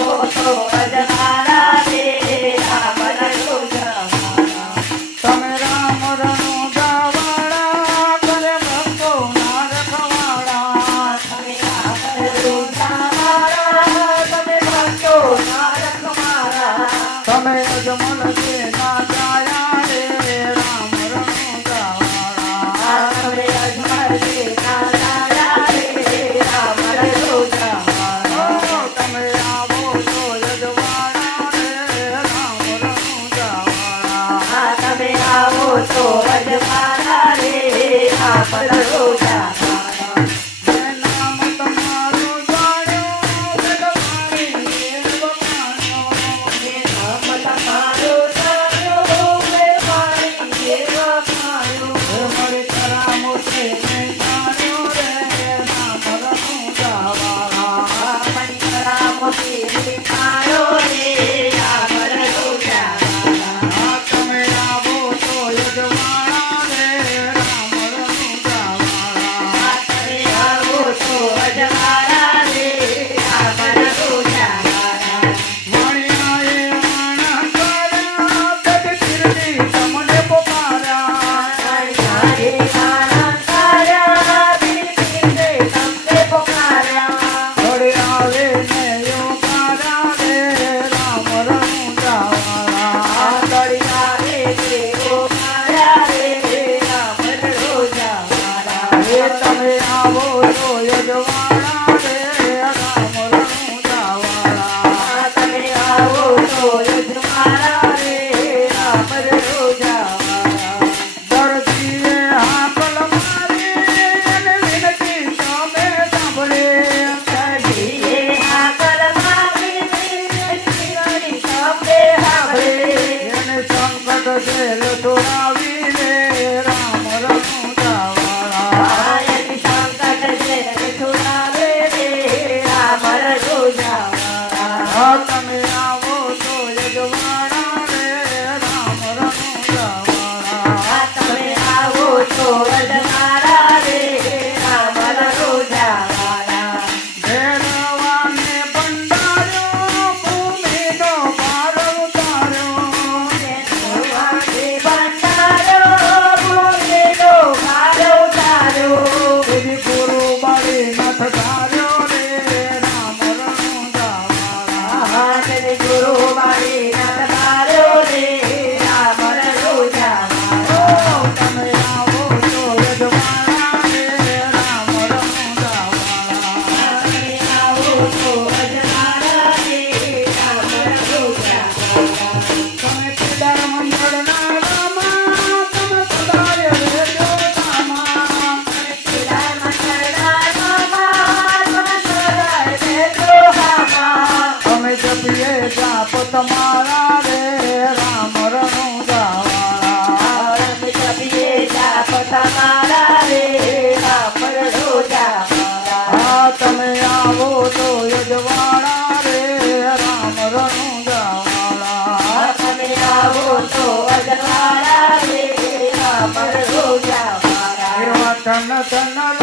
આવો તો અજવાળા રે રામ રઘુજાવાળા. તમે રામ રણુજાવાળા કરે ભક્તોના રખવાળા. તમે રામ રઘુજાવાળા તમે ભક્તોના રખવાળા. તમે અજમલ છે ના જાયા રે રામ રણુજાવાળા. તમે અજમલ છે ના જાયા રે રામ રઘુજાવાળા. તમે આવો તો યજવાળા રે રામ રણુજાવાળા. તમે આવો તો અજવાળા રે રામ રઘુજાવાળા. જે નામ તમારું જાણ્યું જગવાણી એ વખાણ્યો. જે નામ તમારું જાણ્યું એ વાણી એ વખાણ્યું. હે મારી કરામતે મેં જાણ્યું રે રામ રણુજાવાળા. મણી કરામતી દેખાયો રે રામ રઘુજાવાળા. તમે આવો તો યજવાળા રે રામ રણુજાવાળા. તમે આવો તો અજવાળા રે રામ રઘુજાવાળા. વાણિયાએ વાણા કર્યા કદ કીર્તિ તમને પુકાર્યા. હરિ આનંદ કર્યા બિરબિરને તમને પુકાર્યા. ઘડે આવે ને યોગારા રે રામ રણુજાવાળા. ઘડિયા રે દેવો મારા રે રામ રઘુજાવાળા. હે તમે આવો તો યજવાળા રે રામ રણુજાવાળા. તમે આવો તો યજમાના રે રામ રઘુજાવાળા. દરજીએ હાકલ મારી અને વિનતી તમે સાંભળી. સજીએ હાકલ મારી વિનતી તમને સાંભળી. એને સંકટ જેલ છોડાવી રે રામ રણુજાવાળા. એની સંકટ જેલ છોડાવે રે રામ રઘુજાવાળા. તમે આવો તો યજવાળા રે રામ રણુજાવાળા. તમે આવો તો અજવાળા રે રામ રઘુજાવાળા. ભેરવાને બંધાર્યો ભૂમિનો ભાર ઉતાર્યો. ભગવાને બંધાર્યો ભૂમિનો ભાર ઉતાર્યો. એવી ગુરુ બાળી નથ ધાર્યો રે રામ રણુજાવાળા. તેને ગુરુ મારી નાથ ધાર્યો રે રામ રઘુજાવાળા. તમે આવો તો યજવાળા રે રામ રણુજાવાળા. તમે આવો તો અજવાળા રે રામ રઘુજાવાળા. તમે કેદાર મંગળના રામા તમે સદાય રહેજો ધામા. કેદાર મંગળના રામા તમે સદાય રહેજો હામા. અમે જપીએ જાપ તમારો